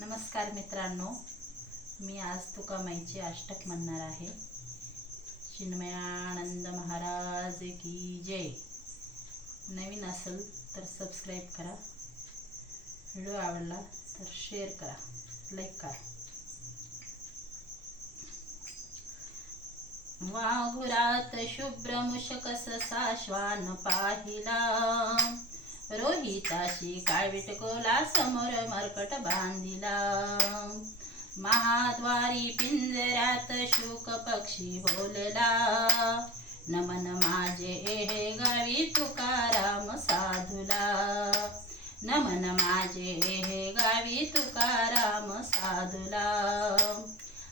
नमस्कार मित्रांनो मी आज तुकामाईची अष्टक म्हणणार आहे. चिन्मयानंद महाराज की जय. नवीन असेल तर सबस्क्राईब करा. व्हिडिओ आवडला तर शेअर करा. लाईक करा. वाघुरात शुभ्र मुशक ससा श्वान पाहिला. रोहिताशी काळविट कोला समोर मरकट बांधिला. महाद्वारी पिंजऱ्यात शुक पक्षी बोलला. नमन माझे हे गावी तुकाराम साधुला. नमन माझे हे गावी तुकाराम साधुला.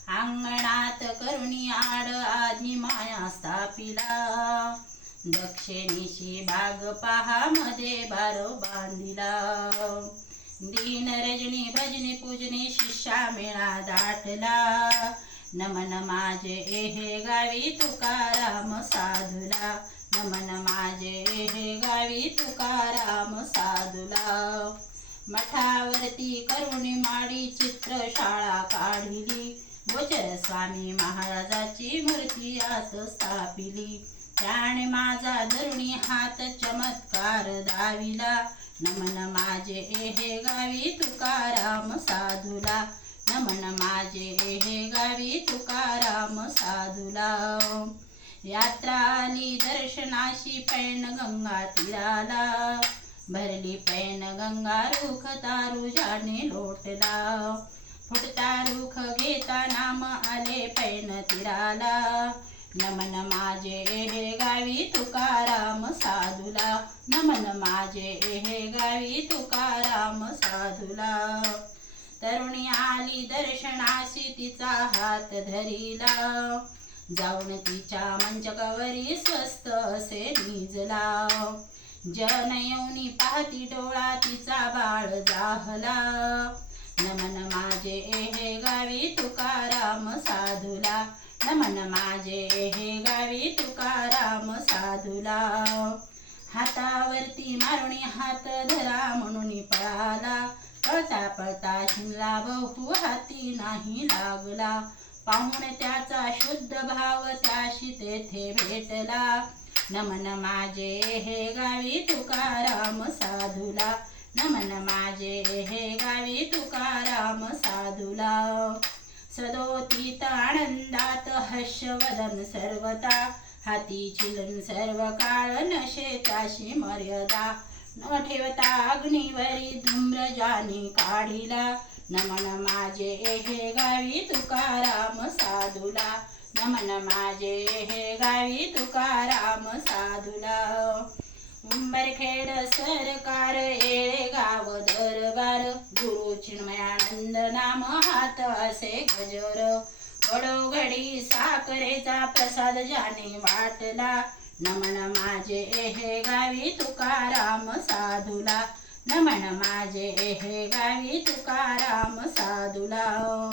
अंगणात करुणी आड आधी माया स्थापिला. दक्षिणेशी भाग पहा मध्ये बारो बांधिला. दीन रजनी भजनी पूजनी शिष्या मेळा दाटला. नमन माझे हे गावी तुकाराम साधुला. नमन माझे हे गावी तुकाराम साधुला. मठावरती करुणी माडी चित्रशाळा काढिली. गोचर स्वामी महाराजाची मूर्ती आत स्थापिली. प्राण माझा धरुणी हात चमत्कार दाविला. नमन माझे हे गावी तुकाराम साधुला. नमन माझे हे गावी तुकाराम साधुला. यात्रा आली दर्शनाशी पैन गंगा तीराला भरली पैन गंगा रुख तारू जाने लोटला. फुटता रुख घेता नाम आले पैन तीराला. नमन माझे हे गावी तुकाराम साधुला. नमन माझे हे गावी तुकाराम साधुला. तरुणी आली दर्शनाशी तिचा हात धरिला. जाऊन तिच्या मंचकावरी स्वस्त असे निजला. जन येऊनी पाहती डोळा तिचा बाळ जाहला. मन माझे हे गावी तुकाराम साधुला. हातावरती मारुणी हात धरा म्हणून पळाला. पळता पळता शिमला बहु हाती नाही लागला. पाहून त्याचा शुद्ध भाव त्याशी तेथे भेटला. नमन माझे हे गावी तुकाराम साधुला. नमन माझे हे गावी तुकाराम साधुला. सदोतीत आनंदात हर्षवदन सर्वता हाती चिलन सर्व काळ नशेताशी मर्यादा. न ठेवता अग्निवरी धूम्रजानी काढिला. नमन माझे हे गावी तुकाराम साधुला. नमन माझे हे गावी तुकाराम साधुला. उंबरखेड सरकार चिन्मयानंद नाम हात असे गजर. घडोघडी साखरेचा प्रसाद जाने वाटला. नमन माझे हे गावी तुकाराम साधुला. नमन माझे हे गावी तुकाराम साधुला.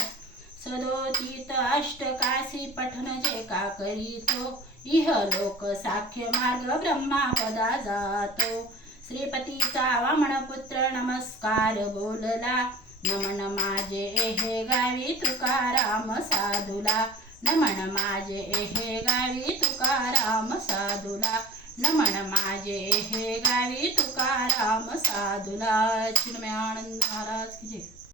सदोतीत अष्टकाशी पठन जे का करीतो. इह लोक साख्य मार्ग ब्रह्मापदा जातो. श्रीपतीचा वामन पुत्र नमस्कार बोलला. नमन माझे हे गावी तुकाराम साधुला. नमन माझे हे गावी तुकाराम साधुला. नमन माझे हे गावी तुकाराम साधुला. चिन्मयानंद महाराज की जय.